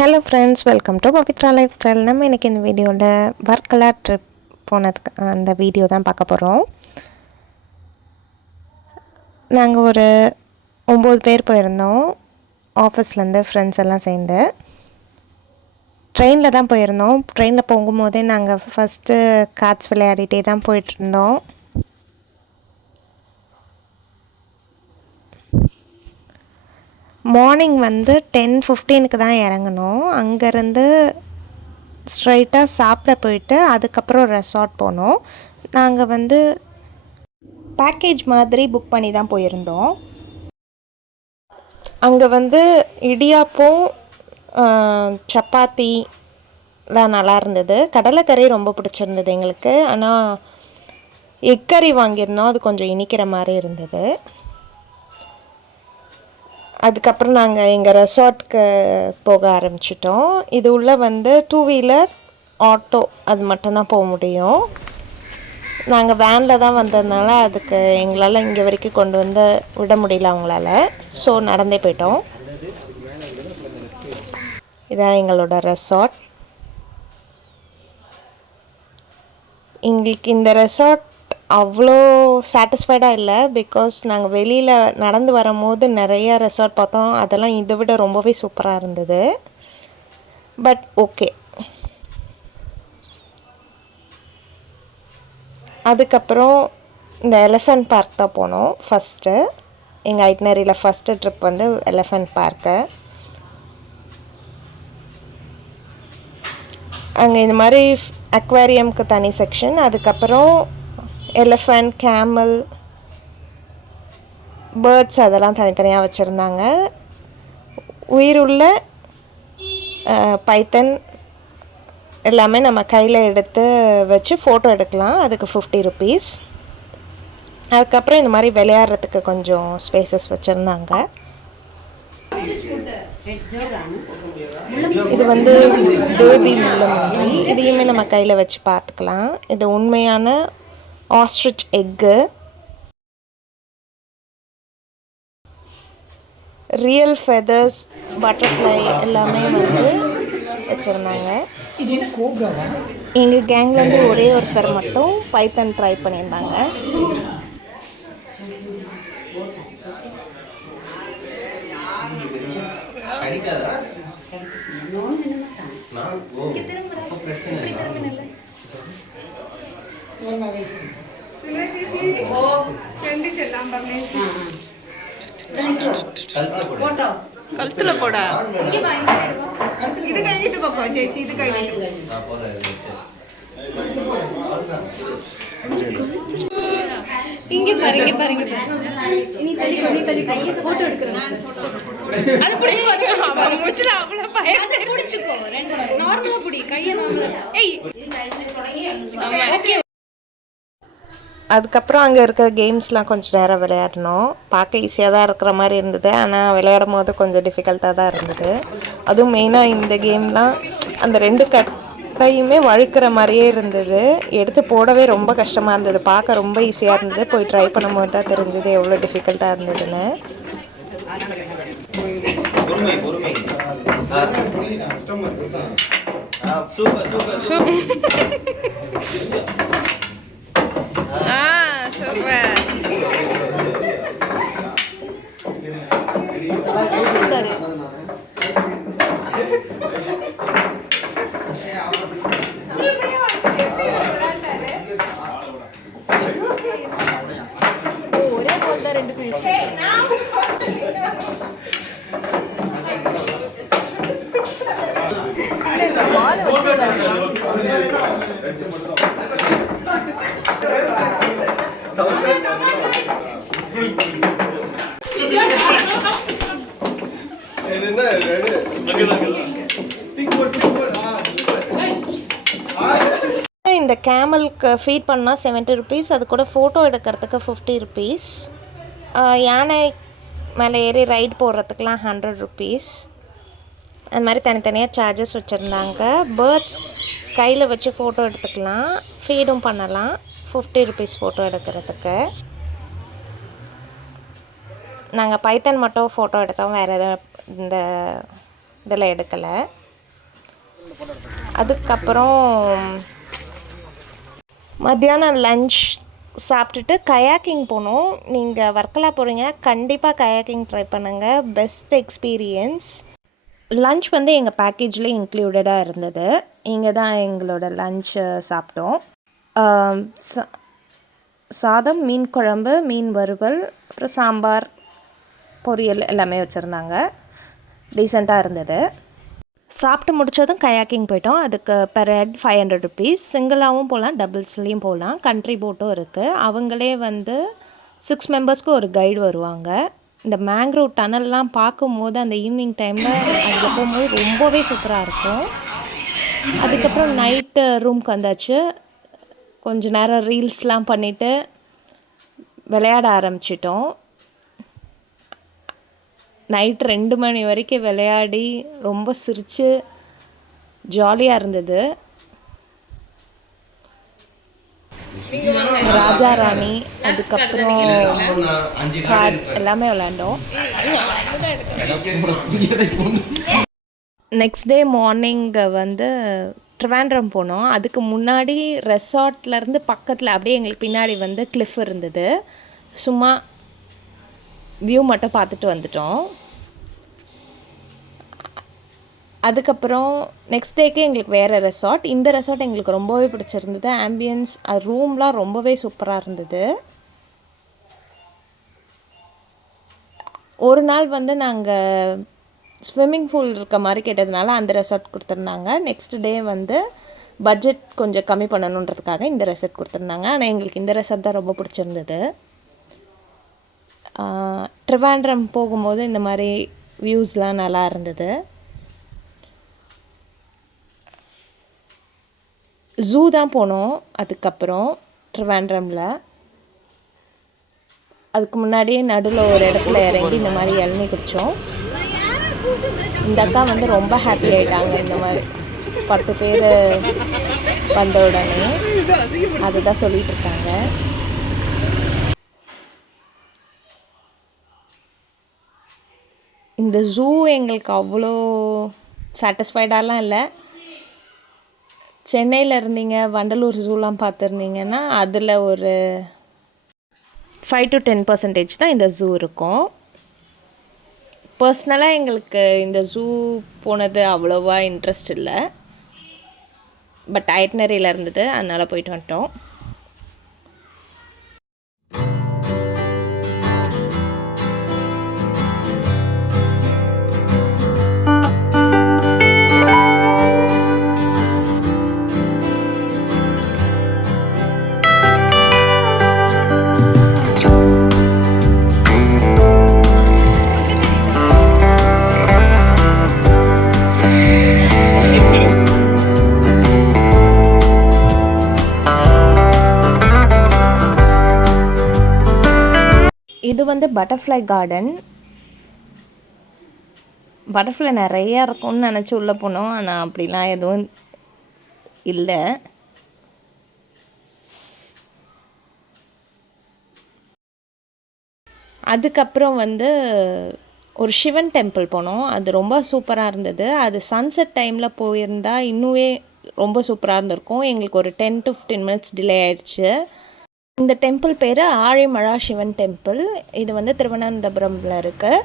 Hello friends, welcome to Pavithra life style. நம்ம இன்றைக்கி இந்த வீடியோவில் வர்க்கலா ட்ரிப் போனதுக்கு அந்த வீடியோ தான் பார்க்க போகிறோம். நாங்கள் ஒரு 9 பேர் போயிருந்தோம். ஆஃபீஸ்லேருந்து ஃப்ரெண்ட்ஸ் எல்லாம் சேர்ந்து ட்ரெயினில் தான் போயிருந்தோம். ட்ரெயினில் போகும்போதே நாங்கள் ஃபஸ்ட்டு கார்ட்ஸ் விளையாடிட்டே தான் போயிட்டுருந்தோம். மார்னிங் 10:15க்கு தான் இறங்கணும். அங்கேருந்து ஸ்ட்ரைட்டாக சாப்பிட போயிட்டு அதுக்கப்புறம் ரெசார்ட் போனோம். நாங்கள் பேக்கேஜ் மாதிரி புக் பண்ணி தான் போயிருந்தோம். அங்கே இடியாப்பம், சப்பாத்திலாம் நல்லா இருந்தது. கடலைக்கறி ரொம்ப பிடிச்சிருந்தது எங்களுக்கு. ஆனால் எக் கறி வாங்கியிருந்தோம், அது கொஞ்சம் இனிக்கிற மாதிரி இருந்தது. அதுக்கப்புறம் நாங்கள் எங்கள் ரெசார்ட்க்கு போக ஆரம்பிச்சிட்டோம். இது உள்ள 2 வீலர் ஆட்டோ அது மட்டும்தான் போக முடியும். நாங்கள் வேனில் தான் வந்ததுனால அதுக்கு எங்களால் இங்கே வரைக்கும் கொண்டு வந்து விட முடியல அவங்களால. ஸோ நடந்தே போயிட்டோம். இதான் எங்களோட ரெசார்ட். எங்களுக்கு இந்த ரெசார்ட் அவ்வளோ சாட்டிஸ்ஃபைடாக இல்லை. பிகாஸ் நாங்கள் வெளியில் நடந்து வரும்போது நிறையா ரெசார்ட் பார்த்தோம். அதெல்லாம் இதை விட ரொம்பவே சூப்பராக இருந்தது. But okay. அதுக்கப்புறம் இந்த எலிஃபண்ட் பார்க் தான் போனோம் ஃபஸ்ட்டு. எங்கள் ஐட்னரியில் ஃபஸ்ட்டு ட்ரிப் எலிஃபண்ட் பார்க்கு. அங்கே இந்த மாதிரி அக்வேரியம்க்கு தனி செக்ஷன், அதுக்கப்புறம் எலிஃபண்ட், கேமல், பேர்ட்ஸ் அதெல்லாம் தனித்தனியாக வச்சுருந்தாங்க. உயிருள்ள பைத்தன் எல்லாமே நம்ம கையில் எடுத்து வச்சு ஃபோட்டோ எடுக்கலாம். அதுக்கு 50 ருபீஸ். அதுக்கப்புறம் இந்த மாதிரி விளையாடுறதுக்கு கொஞ்சம் ஸ்பேசஸ் வச்சுருந்தாங்க. இது பேபி முள்ளம்பன்றி. இதையுமே நம்ம கையில் வச்சு பார்த்துக்கலாம். இது உண்மையான ostrich egg. Real feathers, butterfly எல்லாமே வச்சுருந்தாங்க. எங்கள் கேங்லேருந்து ஒரே ஒருத்தர் மட்டும் பைத்தன் ட்ரை பண்ணியிருந்தாங்க. கழுத்துல போடா. இது കഴിഞ്ഞിട്ട് പോക്കോ ചേച്ചി, ഇത് കഴിഞ്ഞിട്ട് இங்க பாருங்க பாருங்க. நீ தள்ளி போட்டோ எடுக்கறேன். அது புடிச்சுக்கோ, அது புடிச்சுடா. அவ்வளவு பயம். அது புடிச்சுக்கோ. நார்மலா புடி, கைய நார்மலா. ஏய், இது கழுத்துல தொடங்கி ஓகே. அதுக்கப்புறம் அங்கே இருக்கிற கேம்ஸ்லாம் கொஞ்சம் நேரம் விளையாடணும். பார்க்க ஈஸியாக தான் இருக்கிற மாதிரி இருந்தது, ஆனால் விளையாடும் போது கொஞ்சம் டிஃபிகல்ட்டாக தான் இருந்தது. அதுவும் மெயினாக இந்த கேம்லாம் அந்த 2 கட்டையுமே வழுக்கிற மாதிரியே இருந்தது. எடுத்து போடவே ரொம்ப கஷ்டமாக இருந்தது. பார்க்க ரொம்ப ஈஸியாக இருந்தது. போய் ட்ரை பண்ணும்போது தான் தெரிஞ்சது எவ்வளோ டிஃபிகல்ட்டாக இருந்ததுன்னு. ஒரே போல் தான் 2 பீஸ். இந்த கேமலுக்கு ஃபீட் பண்ணால் 70 ருபீஸ். அது கூட ஃபோட்டோ எடுக்கிறதுக்கு 50 ருபீஸ். யானை மேலே ஏறி ரைட் போடுறதுக்கெலாம் 100 ருபீஸ். அது மாதிரி தனித்தனியாக சார்ஜஸ் வச்சுருந்தாங்க. பேர்ட்ஸ் கையில் வச்சு ஃபோட்டோ எடுத்துக்கலாம், ஃபீடும் பண்ணலாம். 50 ருபீஸ் ஃபோட்டோ எடுக்கிறதுக்கு. நாங்கள் பைத்தன் மட்டும் ஃபோட்டோ எடுத்தோம், வேறு எதுவும் இந்த இதில் எடுக்கலை. அதுக்கப்புறம் மத்தியானம் லன்ச் சாப்பிட்டுட்டு கயாக்கிங் போனோம். நீங்கள் வர்க்கலா போகிறீங்கன்னா கண்டிப்பாக கயாக்கிங் ட்ரை பண்ணுங்கள், பெஸ்ட் எக்ஸ்பீரியன்ஸ். லன்ச் வந்து எங்கள் பேக்கேஜில் இன்க்ளூடடாக இருந்தது. இங்கே தான் எங்களோட லன்ச்சு சாப்பிட்டோம். சாதம், மீன் குழம்பு, மீன் வறுவல், அப்புறம் சாம்பார், பொரியல் எல்லாமே வச்சுருந்தாங்க. டீசெண்டாக இருந்தது. சாப்பிட்டு முடித்ததும் கயாக்கிங் போயிட்டோம். அதுக்கு பெர் ஹெட் 500 ருபீஸ். சிங்கிளாகவும் போகலாம், டபுள்ஸ்லேயும் போகலாம். கண்ட்ரி போட்டும் இருக்குது. அவங்களே வந்து 6 மெம்பர்ஸ்க்கு ஒரு கைடு வருவாங்க. இந்த மேங்க்ரோவ் டனல்லாம் பார்க்கும்போது அந்த ஈவினிங் டைமில் அதில் போகும்போது ரொம்பவே சூப்பராக இருக்கும். அதுக்கப்புறம் நைட்டு ரூம்க்கு வந்தாச்சு. கொஞ்ச நேரம் ரீல்ஸ்லாம் பண்ணிவிட்டு விளையாட ஆரம்பிச்சிட்டோம். நைட் 2 மணி வரைக்கும் விளையாடி ரொம்ப சிரித்து ஜாலியாக இருந்தது. ராஜா ராணி, அதுக்கப்புறம் கார்ட்ஸ் எல்லாமே விளையாண்டோம். நெக்ஸ்ட் டே மார்னிங் வந்து ட்ரிவாண்ட்ரம் போனோம். அதுக்கு முன்னாடி ரெசார்ட்லேருந்து பக்கத்தில் அப்படியே எங்களுக்கு பின்னாடி வந்து கிளிஃப் இருந்தது. சும்மா வியூ மட்டும் பார்த்துட்டு வந்துட்டோம். அதுக்கப்புறம் நெக்ஸ்ட் டேக்கே எங்களுக்கு வேறு ரெசார்ட். இந்த ரெசார்ட் எங்களுக்கு ரொம்பவே பிடிச்சிருந்தது. ஆம்பியன்ஸ், ரூம்லாம் ரொம்பவே சூப்பராக இருந்தது. ஒரு நாள் வந்து நாங்கள் ஸ்விம்மிங் பூல் இருக்க மாதிரி கேட்டதுனால அந்த ரெசார்ட் கொடுத்துருந்தாங்க. நெக்ஸ்ட் டே வந்து பட்ஜெட் கொஞ்சம் கம்மி பண்ணணுன்றதுக்காக இந்த ரெசார்ட் கொடுத்துருந்தாங்க. ஆனால் எங்களுக்கு இந்த ரெசார்ட் தான் ரொம்ப பிடிச்சிருந்தது. ட்ரிவாண்ட்ரம் போகும்போது இந்த மாதிரி வியூஸ்லாம் நல்லா இருந்தது. ஜூ தான் போனோம். அதுக்கப்புறம் ட்ரிவாண்ட்ரமில் அதுக்கு முன்னாடியே நடுவில் ஒரு இடத்துல இறங்கி இந்த மாதிரி இளநீ குடித்தோம். இந்த அக்கா வந்து ரொம்ப ஹாப்பி ஆகிட்டாங்க. இந்த மாதிரி 10 பேர் வந்த உடனே அதுதான் சொல்லிகிட்டு இருக்காங்க. இந்த ஜூ எங்களுக்கு அவ்வளோ சாட்டிஸ்ஃபைடாலாம் இல்லை. சென்னையில் இருந்தீங்க, வண்டலூர் ஜூலாம் பார்த்துருந்தீங்கன்னா அதில் ஒரு 5 to 10% தான் இந்த ஜூ இருக்கும். பர்சனலாக எங்களுக்கு இந்த ஜூ போனது அவ்வளோவா இன்ட்ரெஸ்ட் இல்லை. பட் ஐட்னரியில் இருந்தது, அதனால் போயிட்டு வந்துட்டோம். இது வந்து பட்டர்ஃப்ளை கார்டன். பட்டர்ஃப்ளை நிறையா இருக்கும்னு நினச்சி உள்ளே போனோம். ஆனால் அப்படிலாம் எதுவும் இல்லை. அதுக்கப்புறம் வந்து ஒரு சிவன் டெம்பிள் போனோம். அது ரொம்ப சூப்பராக இருந்தது. அது சன்செட் டைமில் போயிருந்தால் இன்னுமே ரொம்ப சூப்பராக இருந்திருக்கும். எங்களுக்கு ஒரு 10 to 15 minutes டிலே ஆயிடுச்சு. இந்த டெம்பிள் பேர் ஆழிமழா சிவன் டெம்பிள். இது வந்து திருவனந்தபுரமில் இருக்குது.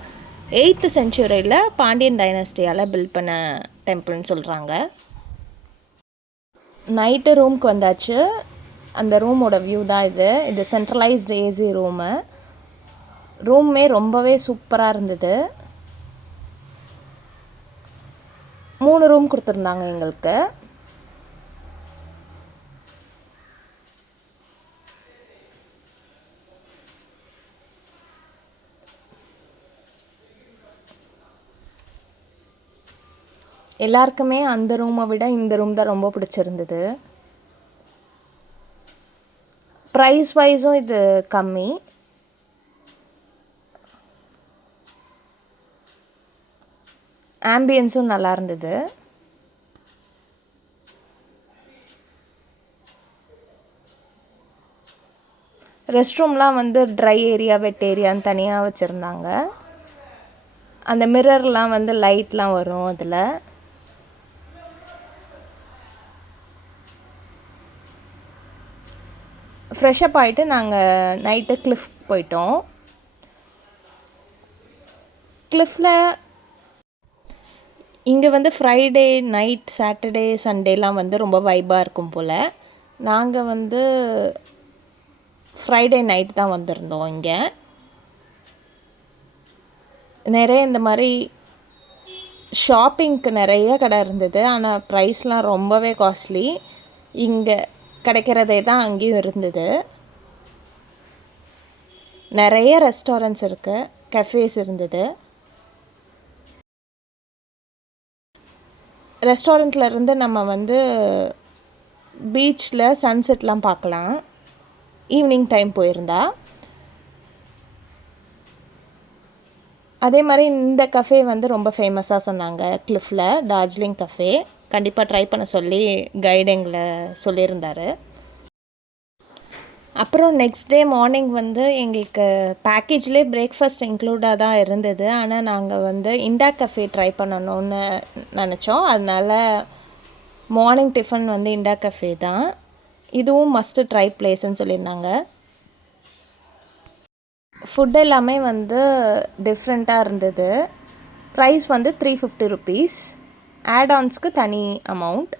8th centuryயில் பாண்டியன் டைனஸ்டியால் பில்ட் பண்ண டெம்பிள்னு சொல்கிறாங்க. நைட்டு ரூம்க்கு வந்தாச்சு. அந்த ரூமோட வியூ தான் இது. இது சென்ட்ரலைஸ்டு ஏசி ரூமு. ரூமே ரொம்பவே சூப்பராக இருந்தது. 3 ரூம் கொடுத்துருந்தாங்க எங்களுக்கு. எல்லாருக்குமே அந்த ரூமை விட இந்த ரூம் தான் ரொம்ப பிடிச்சிருந்தது. ப்ரைஸ் வைஸும் இது கம்மி. ஆம்பியன்ஸும் நல்லா இருந்தது. ரெஸ்ட் ரூம்லாம் வந்து ட்ரை ஏரியா, வெட் ஏரியான்னு தனியாக வச்சுருந்தாங்க. அந்த மிரர்லாம் வந்து லைட்லாம் வரும் அதில். ஃப்ரெஷ்அப் ஆகிட்டு நாங்கள் நைட்டு கிளிஃப் போயிட்டோம். கிளிஃபில் இங்கே வந்து ஃப்ரைடே நைட், சாட்டர்டே, சண்டேலாம் வந்து ரொம்ப வைபாக இருக்கும் போல். நாங்கள் வந்து ஃப்ரைடே நைட் தான் வந்திருந்தோம். இங்கே நிறைய இந்த மாதிரி ஷாப்பிங்க்கு நிறைய கடை இருந்தது. ஆனால் ப்ரைஸ்லாம் ரொம்பவே காஸ்ட்லி. இங்கே கிடைக்கிறதே தான் அங்கேயும் இருந்தது. நிறைய ரெஸ்டாரண்ட்ஸ் இருக்குது, கஃபேஸ் இருந்தது. ரெஸ்டாரண்ட்டில் இருந்து நம்ம வந்து பீச்சில் சன்செட்லாம் பார்க்கலாம் ஈவினிங் டைம் போயிருந்தா. அதே மாதிரி இந்த கஃபே வந்து ரொம்ப ஃபேமஸாக சொன்னாங்க கிளிஃபில், டார்ஜிலிங் கஃபே. கண்டிப்பாக ட்ரை பண்ண சொல்லி கைடு எங்களை சொல்லியிருந்தார். அப்புறம் நெக்ஸ்ட் டே மார்னிங் வந்து எங்களுக்கு பேக்கேஜ்லேயே பிரேக்ஃபாஸ்ட் இன்க்ளூடாக தான் இருந்தது. ஆனால் நாங்கள் வந்து இண்டா கஃபே ட்ரை பண்ணணும்னு நினச்சோம். அதனால் மார்னிங் டிஃபன் வந்து இண்டா கஃபே தான். இதுவும் மஸ்ட்டு ட்ரை பிளேஸ்ன்னு சொல்லியிருந்தாங்க. ஃபுட் எல்லாமே வந்து டிஃப்ரெண்ட்டாக இருந்தது. ப்ரைஸ் வந்து 350 rupees. ஆட்-ஆன்ஸ்க்கு தனி அமௌண்ட்.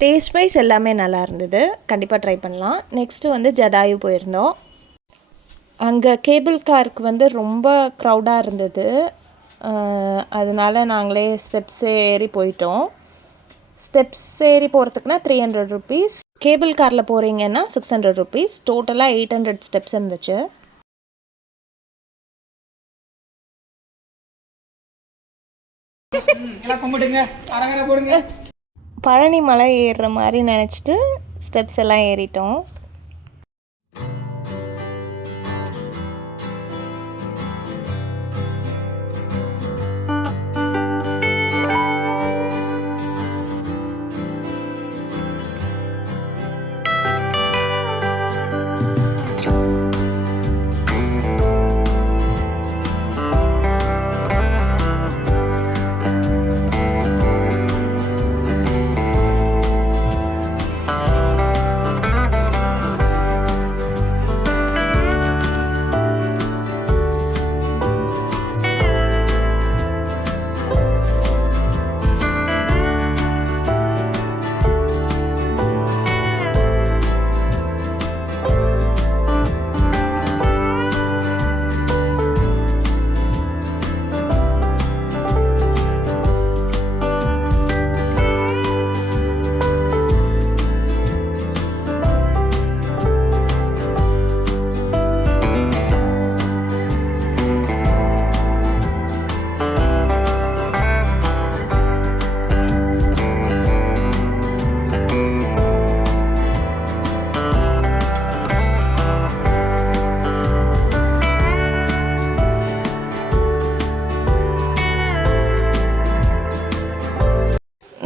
டேஸ்ட் வைஸ் எல்லாமே நல்லா இருந்தது. கண்டிப்பாக ட்ரை பண்ணலாம். நெக்ஸ்ட்டு வந்து ஜடாயு போயிருந்தோம். அங்கே கேபிள் காருக்கு வந்து ரொம்ப க்ரௌடாக இருந்தது. அதனால நாங்களே ஸ்டெப்ஸ் ஏறி போயிட்டோம். ஸ்டெப்ஸ் ஏறி போகிறதுக்குனா 300 rupees. கேபிள் காரில் போகிறீங்கன்னா 600 rupees. டோட்டலாக 800 ஸ்டெப்ஸ் இருந்துச்சு. பழனி மலை ஏறுற மாதிரி நினச்சிட்டு ஸ்டெப்ஸ் எல்லாம் ஏறிட்டோம்.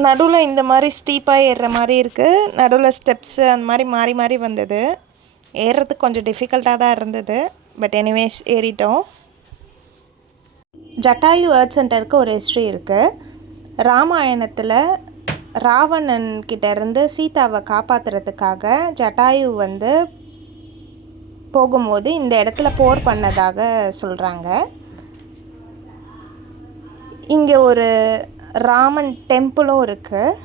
நடுவில் இந்த மாதிரி ஸ்டீப்பாக ஏறுற மாதிரி இருக்குது. நடுவில் ஸ்டெப்ஸு அந்த மாதிரி மாறி மாறி வந்தது. ஏறுறதுக்கு கொஞ்சம் டிஃபிகல்ட்டாக தான் இருந்தது. பட் எனிவேஸ் ஏறிட்டோம். ஜட்டாயு எர்த் சென்டருக்கு ஒரு ஹிஸ்ட்ரி இருக்குது. ராமாயணத்தில் ராவணன் கிட்டேருந்து சீதாவை காப்பாற்றுறதுக்காக ஜட்டாயு வந்து போகும்போது இந்த இடத்துல போர் பண்ணதாக சொல்கிறாங்க. இங்கே ஒரு ராமன் டெம்பிளும் இருக்குது.